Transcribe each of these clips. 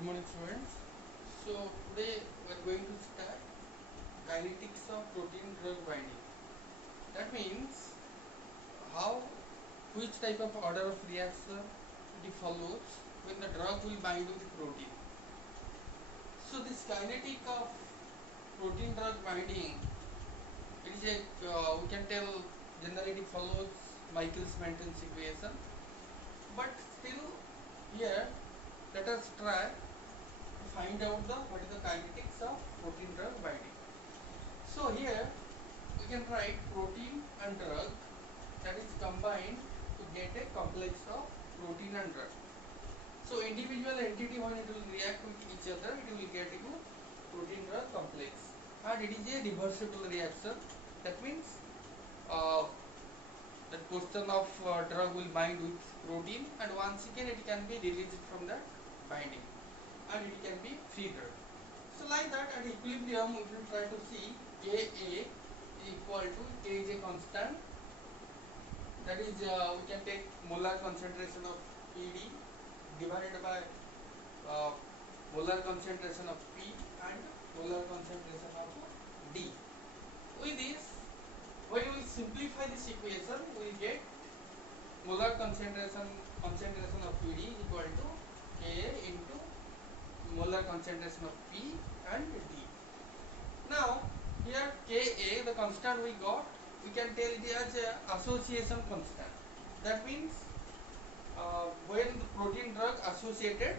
Good morning, students. So today we are going to start kinetics of protein drug binding. That means how which type of order of reaction it follows when the drug will bind with protein. So this kinetic of protein drug binding, it is a we can tell generally it follows Michaelis-Menten equation. But still here let us try to find out what is the kinetics of protein drug binding. So here we can write protein and drug that is combined to get a complex of protein and drug. So individual entity when it will react with each other, it will get into protein drug complex, and it is a reversible reaction. That means uh, that portion of drug will bind with protein, and once again it can be released from that binding, and it can be freed. So like that, at equilibrium we will try to see Ka is equal to K is a constant, that is we can take molar concentration of Pd divided by molar concentration of P and molar concentration of D. With this, when we simplify this equation, we get molar concentration of Pd is equal to Ka into molar concentration of P and D. Now here Ka, the constant we got, we can tell it as a association constant. That means when the protein drug associated,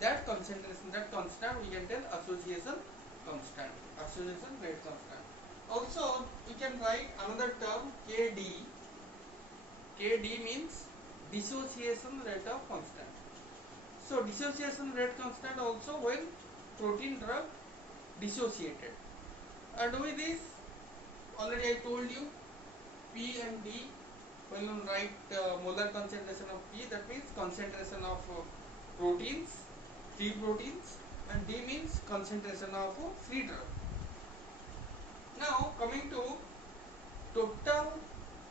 that concentration, that constant we can tell association constant, association rate constant. Also we can write another term Kd. Kd means dissociation rate of constant. So dissociation rate constant also when protein drug dissociated. And with this, already I told you P and D, when you write molar concentration of P, that means concentration of proteins, free proteins, and D means concentration of free drug. Now coming to total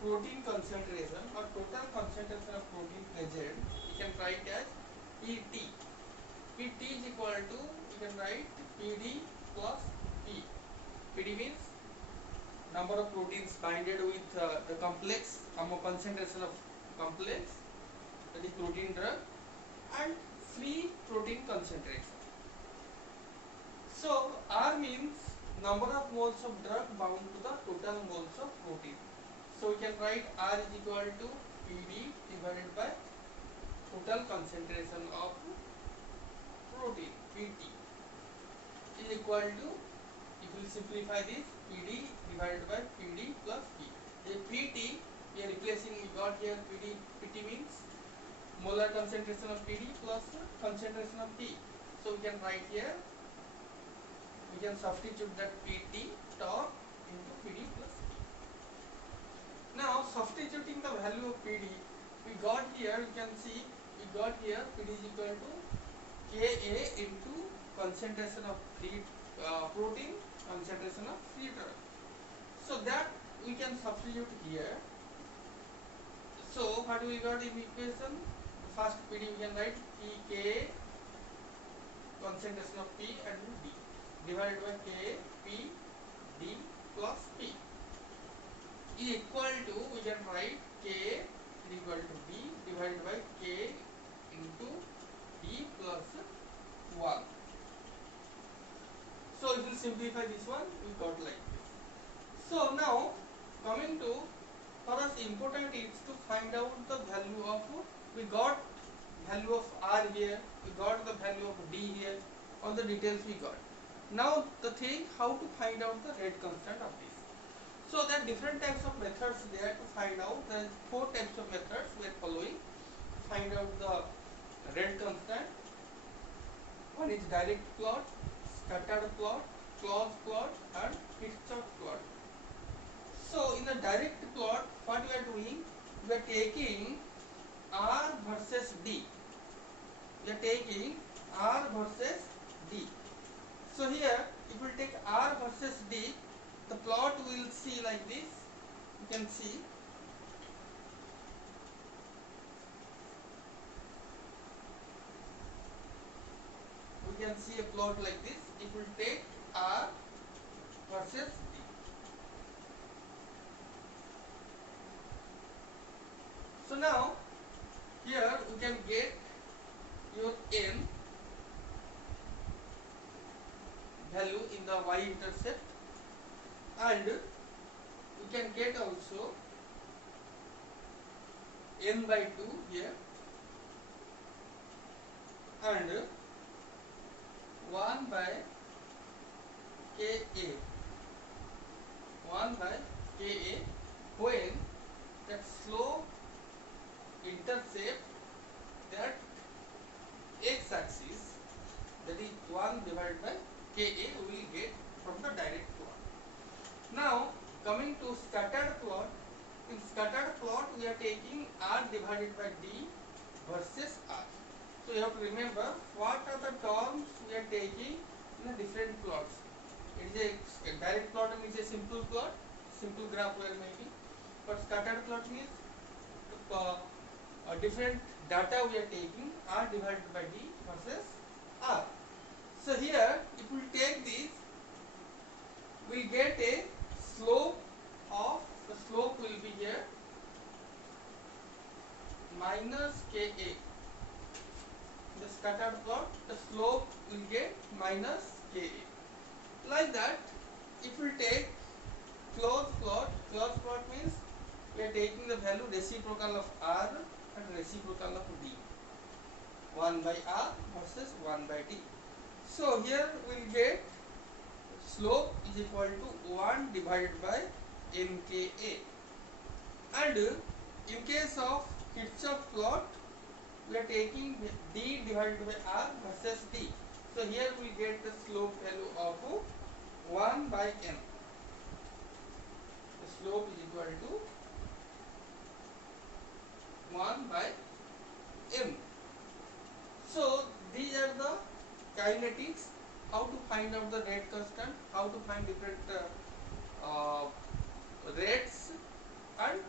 protein concentration or total concentration of protein present, we can write as PT. PT is equal to, we can write PD plus P. PD means number of proteins binded with the complex, concentration of complex, that is protein drug, and free protein concentration. So R means number of moles of drug bound to the total moles of protein. So we can write R is equal to PD divided by total concentration of protein, PT, is equal to, if we simplify this, PD divided by PD plus P. The PT, we are replacing, we got here PT means molar concentration of PD plus concentration of P. So we can write here, we can substitute that PT top into PD plus P. Now substituting the value of PD, we got here, you can see, we got here PD is equal to Ka into concentration of free protein, concentration of free drug. So that we can substitute here. So what we got in equation? First PD we can write Pk concentration of P and D divided by K P D plus P is equal to, we can write K is equal to D divided by K into D plus 1. So if we simplify this one, we got like this. So now coming to, for us important is to find out the value of, we got value of R here, we got the value of D here, all the details we got. Now the thing, how to find out the rate constant of this. So there are different types of methods there to find out. There are 4 types of methods we are following to find out the rate constant. One is direct plot, scattered plot, closed plot, and Kirchhoff plot. So in the direct plot, what we are doing, we are taking R versus D. We are taking R versus D. So here, if we take R versus D, the plot will see like this. You can see. We can see a plot like this. It will take R versus D. So now here we can get your n value in the y-intercept, and we can get also n by 2 here, and 1 by Ka, 1 by Ka, when that slope intercept that x-axis, that is 1 divided by Ka, we will get from the direct plot. Now coming to scattered plot, in scattered plot we are taking R divided by D versus R. So you have to remember what are the terms we are taking in the different plots. It is a direct plot means a simple plot, simple graph we are making, but scattered plot means different data we are taking, R divided by D versus R. So here if we take this, we will get a slope of, the slope will be here minus Ka. The scattered plot, the slope will get minus Ka. Like that, if we take closed plot means we are taking the value reciprocal of R and reciprocal of D, 1 by R versus 1 by D. So here we will get slope is equal to 1 divided by Nka, and in case of Kirchhoff plot we are taking D divided by R versus D. So here we get the slope value of 1 by N. The slope is equal to 1 by M. So these are the kinetics, how to find out the rate constant, how to find different rates, and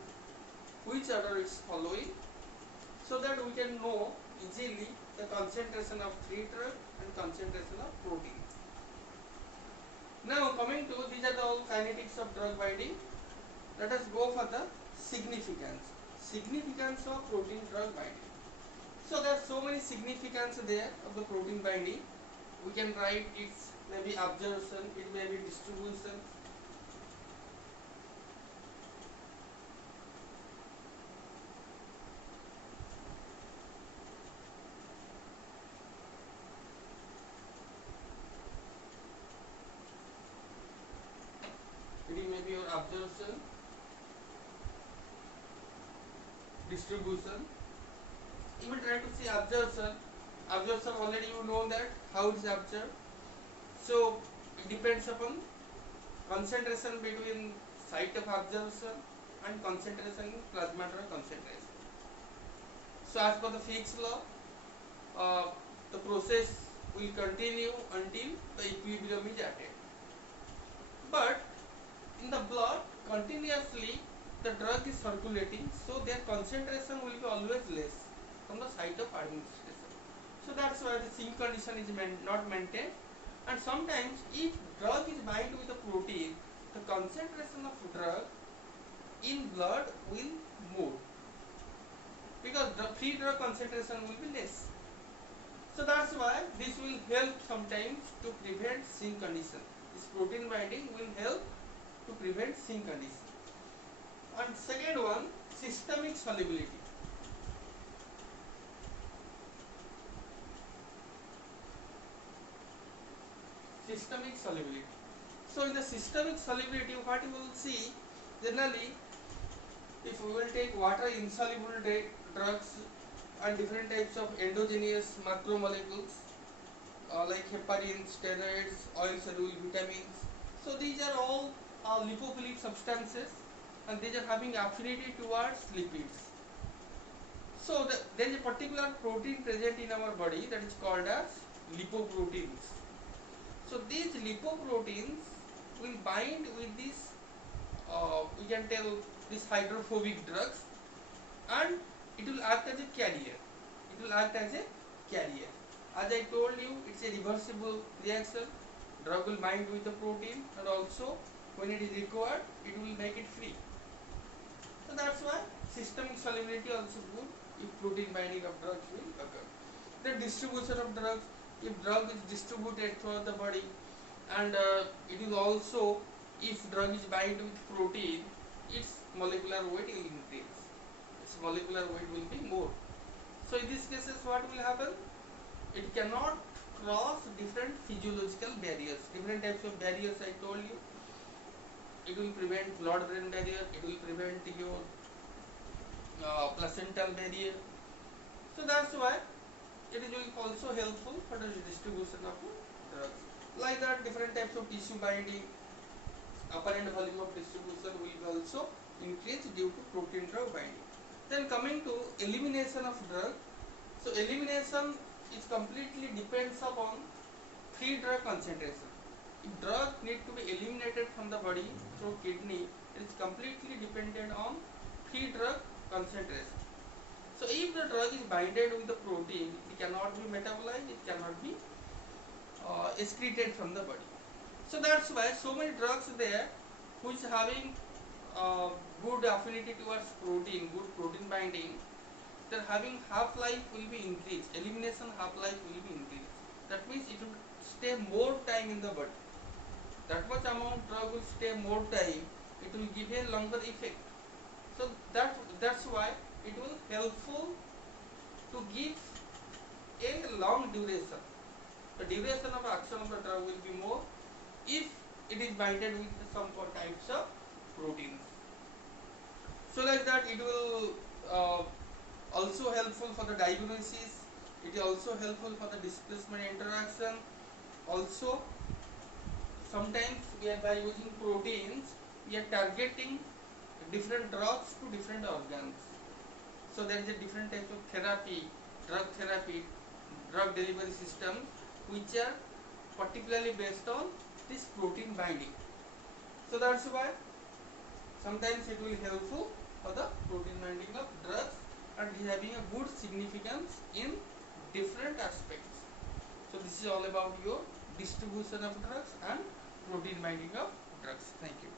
which order is following, so that we can know easily the concentration of free drug and concentration of protein. Now coming to, these are the all kinetics of drug binding. Let us go for the significance of protein drug binding. So there are so many significance there of the protein binding. We can write its maybe absorption, it may be distribution. It may be your absorption, distribution. You will try to see absorption. Absorption already you know that how it is absorbed. So it depends upon concentration between site of absorption and concentration in plasma drug concentration. So as per the Fick's law, the process will continue until the equilibrium is attained. But in the blood continuously the drug is circulating, so their concentration will be always less from the site of administration. So that's why the sync condition is not maintained, and sometimes if drug is bind with a protein, the concentration of drug in blood will move, because the free drug concentration will be less. So that's why this will help sometimes to prevent sync condition. This protein binding will help to prevent sync condition. And second one, systemic solubility. Systemic solubility. So in the systemic solubility, what you will see, generally if we will take water insoluble drugs and different types of endogenous macromolecules like heparins, steroids, oil soluble vitamins. So these are all lipophilic substances, and these are having affinity towards lipids. So there is a particular protein present in our body that is called as lipoproteins. So these lipoproteins will bind with this, we can tell, these hydrophobic drugs, and it will act as a carrier. It will act as a carrier, As I told you, it's a reversible reaction. Drug will bind with the protein, and also when it is required, it will make it free. So that's why systemic solubility also good if protein binding of drugs will occur. The distribution of drugs, if drug is distributed throughout the body, and it is also, if drug is bind with protein, its molecular weight will increase. Its molecular weight will be more. So in these cases, what will happen? It cannot cross different physiological barriers. Different types of barriers I told you. It will prevent blood-brain barrier. It will prevent your placental barrier. So that's why it is also helpful for the distribution of drugs. Like that, different types of tissue binding, apparent volume of distribution will also increase due to protein drug binding. Then coming to elimination of drug. So elimination is completely depends upon free drug concentration. If drug need to be eliminated from the body through kidney, it is completely dependent on free drug concentration. So if the drug is binded with the protein, it cannot be metabolized, it cannot be excreted from the body. So that's why so many drugs there which having good affinity towards protein, good protein binding, their having half-life will be increased, elimination half-life will be increased. That means it will stay more time in the body. That much amount drug will stay more time, it will give a longer effect. So that's why it will helpful to give a long duration. The duration of action of the drug will be more if it is binded with some types of proteins. So like that, it will also helpful for the diagnosis. It is also helpful for the displacement interaction. Also, sometimes we are by using proteins, we are targeting different drugs to different organs. So there is a different type of therapy, drug delivery system, which are particularly based on this protein binding. So that's why sometimes it will helpful for the protein binding of drugs, and it is having a good significance in different aspects. So this is all about your distribution of drugs and protein binding of drugs. Thank you.